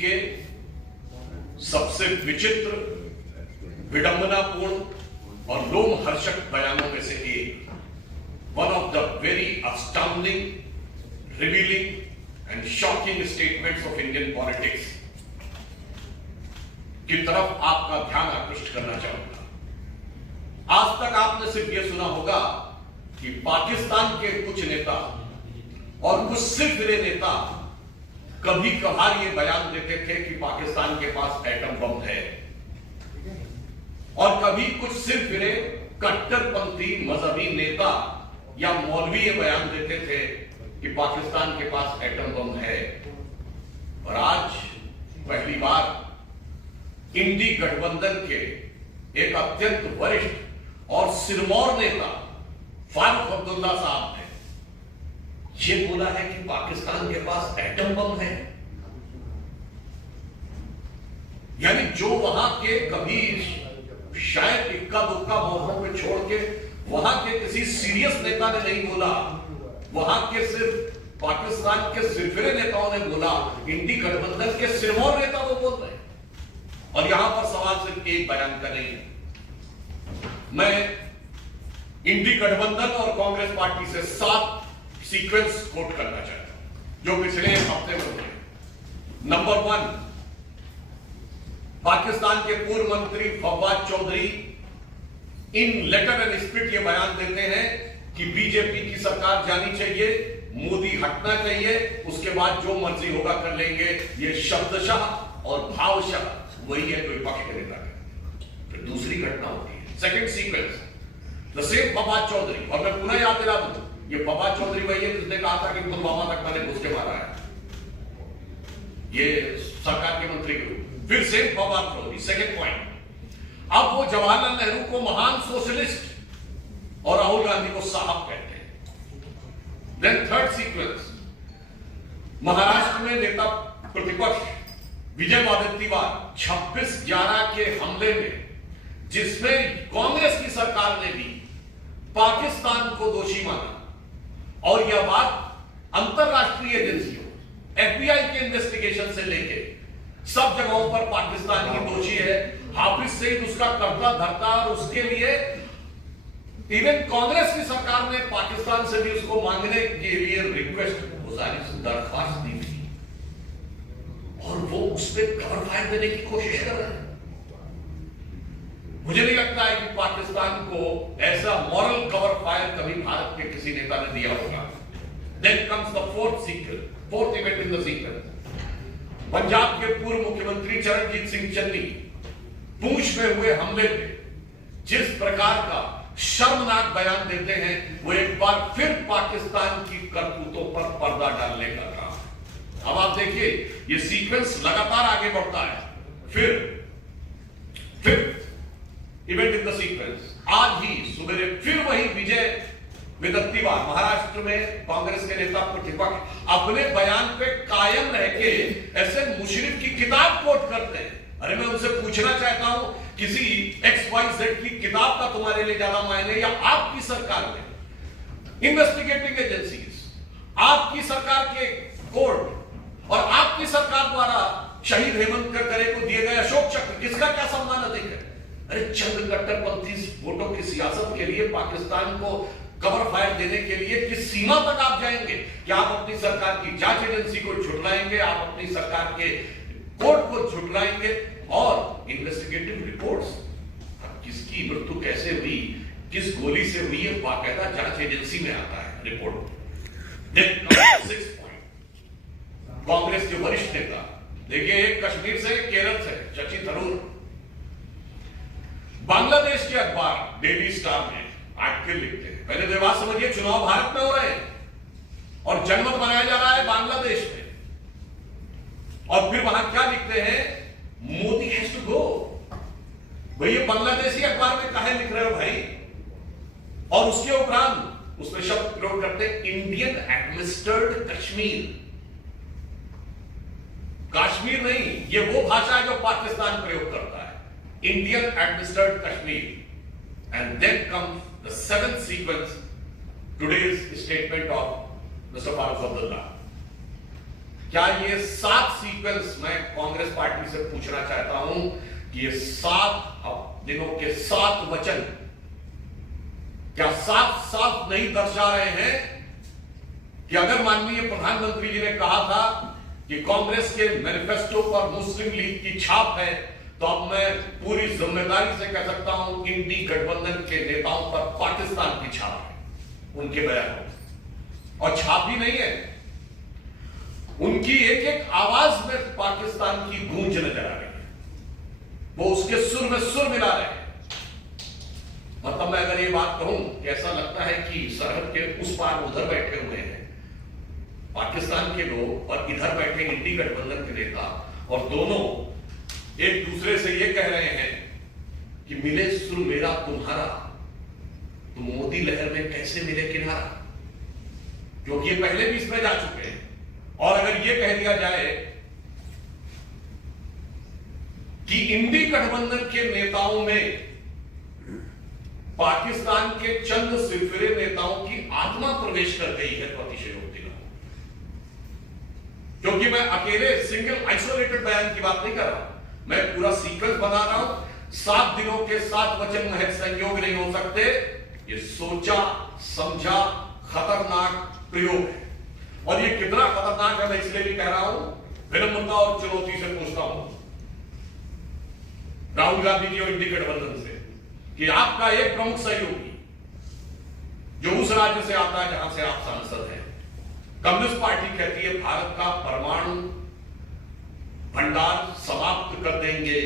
के सबसे विचित्र, विडंबनापूर्ण और लोमहर्षक बयानों में से एक, one of the very astounding, revealing and shocking statements of Indian politics की तरफ आपका ध्यान आकृष्ट करना चाहूंगा। आज तक आपने सिर्फ यह सुना होगा कि पाकिस्तान के कुछ नेता और कुछ सिरफिरे नेता कभी कभार ये बयान देते थे कि पाकिस्तान के पास एटम बम है, और कभी कुछ सिरफिरे कट्टरपंथी मजहबी नेता या मौलवी ये बयान देते थे कि पाकिस्तान के पास एटम बम है। और आज पहली बार इंडी गठबंधन के एक अत्यंत वरिष्ठ और सिरमौर नेता फारूक अब्दुल्ला साहब ने ये बोला है कि पाकिस्तान के पास एटम बम है। यानी जो वहां के कभी शायद इक्का दुक्का मौकों पे छोड़ के वहां के किसी सीरियस नेता ने नहीं बोला, वहां के सिर्फ पाकिस्तान के सिरफिरे नेताओं ने बोला, इंडी गठबंधन के सिरमौर नेता वो बोल रहे हैं। और यहां पर सवाल सिर्फ एक बयान का नहीं है। मैं इंडी गठबंधन और कांग्रेस पार्टी से 7 सीक्वेंस कोट करना चाहता हूं जो पिछले हफ्ते में हुए। नंबर 1, पाकिस्तान के पूर्व मंत्री फवाद चौधरी इन लेटर एंड स्पिरिट ये बयान देते हैं कि बीजेपी की सरकार जानी चाहिए, मोदी हटना चाहिए, उसके बाद जो मर्जी होगा कर लेंगे। ये शब्दशः और भावशः वही है कोई पक्ष के नेता का। फिर दूसरी घटना होती है, second sequence, the same Fawad Chaudhry. और मैं पुनः याद दिला दूं, ये फवाद चौधरी वही है जिसने कहा था कि पुलवामा तक मैंने घुस के मारा है, ये सरकार के मंत्री के। फिर same Fawad Chaudhry, second point, अब वो जवाहरलाल नेहरू को महान सोशलिस्ट और राहुल गांधी को साहब कहते हैं। देन थर्ड सीक्वेंस, महाराष्ट्र में नेता प्रतिपक्ष विजय वडेट्टीवार 26/11 के हमले में, जिसमें कांग्रेस की सरकार ने भी पाकिस्तान को दोषी माना, और यह बात अंतरराष्ट्रीय एजेंसियों FBI के इन्वेस्टिगेशन से लेके सब जगहों पर पाकिस्तान ही दोषी है। हाफिज सईद उसका कर्ता धरता, और उसके लिए इवन कांग्रेस की सरकार ने पाकिस्तान से भी उसको मांगने के लिए रिक्वेस्ट, गुजारिश, दरख्वास्त दी थी, और वो उस पर कवर फायर देने की कोशिश कर रहे हैं। मुझे नहीं लगता है कि पाकिस्तान को ऐसा मॉरल कवर फायर कभी भारत के किसी नेता ने दिया होगा। Then comes the fourth event in the sequence, Punjab के पूर्व मुख्यमंत्री चरणजीत सिंह चन्नी पूंछ में हुए हमले पे जिस प्रकार का शर्मनाक बयान देते हैं, वो एक बार फिर पाकिस्तान की करतूतों पर पर्दा डालने का काम। अब आप देखिए ये सीक्वेंस लगातार आगे बढ़ता है। फिर fifth event in the sequence, आज ही सुबह फिर वही विजय वडेट्टीवार, महाराष्ट्र में कांग्रेस के नेता प्रतिपक्ष, अपने बयान पे कायम रह के ऐसे मुशर्रफ की किताब कोट करते हैं। अरे मैं उनसे पूछना चाहता हूं, किसी XYZ की किताब का तुम्हारे लिए ज्यादा मायने, या आपकी सरकार में इन्वेस्टिगेटिंग एजेंसीज, आपकी सरकार के कोर्ट और आपकी सरकार द्वारा शहीद हेमंत करकरे को दिए गए अशोक चक्र, किसका क्या सम्मान अधिक है? अरे चंद कट्टरपंथी वोटों की सियासत के लिए पाकिस्तान को कवर फायर देने के लिए किस सीमा तक आप जाएंगे? क्या आप अपनी सरकार की जांच एजेंसी को झुठलाएंगे, आप अपनी सरकार के कोर्ट को झुठलाएंगे, और इन्वेस्टिगेटिव रिपोर्ट्स, किसकी मृत्यु कैसे हुई, किस गोली से हुई, है बाकायदा जांच एजेंसी में आता है रिपोर्ट। सिक्स पॉइंट, कांग्रेस के वरिष्ठ नेता, देखिए एक कश्मीर से, केरल से, शशि थरूर, बांग्लादेश के अखबार डेली स्टार में आर्टिकल लिखते हैं। पहले तो बात समझिए, चुनाव भारत में हो रहे हैं और जनमत बनाया जा रहा है बांग्लादेश में, और फिर वहां क्या लिखते हैं, मोदी हैज टू गो। भैया बांग्लादेशी अखबार में काहे लिख रहे हो भाई? और उसके उपरांत उसमें शब्द प्रयोग करते हैं, इंडियन एडमिनिस्ट्रेड कश्मीर। कश्मीर नहीं, ये वो भाषा है जो पाकिस्तान प्रयोग करता है, Indian administered Kashmir. And then comes the seventh sequence, today's statement of Mr. Farooq Abdullah. क्या ये 7 सीक्वेंस, मैं कांग्रेस पार्टी से पूछना चाहता हूं कि ये 7 दिनों के 7 वचन क्या साफ साफ नहीं दर्शा रहे हैं कि अगर माननीय प्रधानमंत्री जी ने कहा था कि कांग्रेस के मैनिफेस्टो पर मुस्लिम लीग की छाप है, तो अब मैं पूरी जिम्मेदारी से कह सकता हूं इंडी गठबंधन के नेताओं पर पाकिस्तान की छाप है उनके बयानों, और छाप ही नहीं है, उनकी एक एक आवाज में पाकिस्तान की गूंज नजर आ रही है, वो उसके सुर में सुर मिला रहे हैं। मतलब मैं अगर ये बात कहूं कि ऐसा लगता है कि सरहद के उस पार उधर बैठे हुए हैं पाकिस्तान के लोग और इधर बैठे इंडी गठबंधन के नेता, और दोनों एक दूसरे से ये कह रहे हैं कि मिले सुर मेरा तुम्हारा, तो मोदी लहर में कैसे मिले किनारा, क्योंकि ये पहले भी इसमें जा चुके हैं। और अगर ये कह दिया जाए कि इंडी गठबंधन के नेताओं में पाकिस्तान के चंद सिरफिरे नेताओं की आत्मा प्रवेश कर गई है, तो अतिशयोक्ति ना हो, क्योंकि मैं अकेले सिंगल आइसोलेटेड बयान की बात नहीं कर रहा, मैं पूरा सीक्वेंस बना रहा हूं। 7 दिनों के 7 वचन महज संयोग नहीं हो सकते, ये सोचा समझा खतरनाक प्रयोग है। और ये कितना खतरनाक है मैं इसलिए भी कह रहा हूं, विनम्रता और चुनौती से पूछता हूं राहुल गांधी जी और इंडी गठबंधन से कि आपका एक प्रमुख सहयोगी जो उस राज्य से आता है जहां से आप सांसद हैं, कम्युनिस्ट पार्टी कहती है भारत का परमाणु भंडार समाप्त कर देंगे,